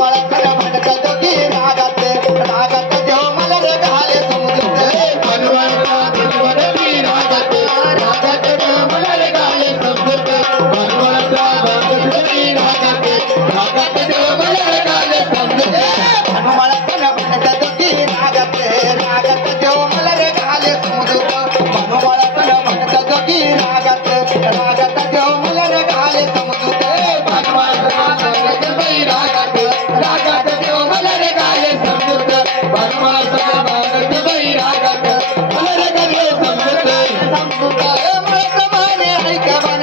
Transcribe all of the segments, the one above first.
Guadalajara.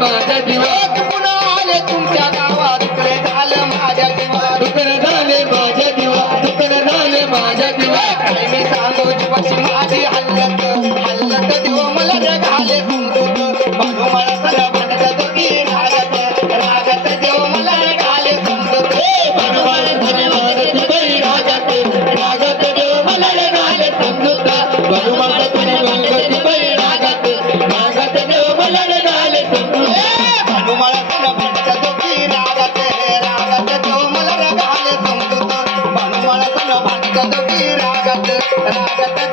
माझा दिवस. पुन्हा आले तुमच्या రాగత రాగత రాగత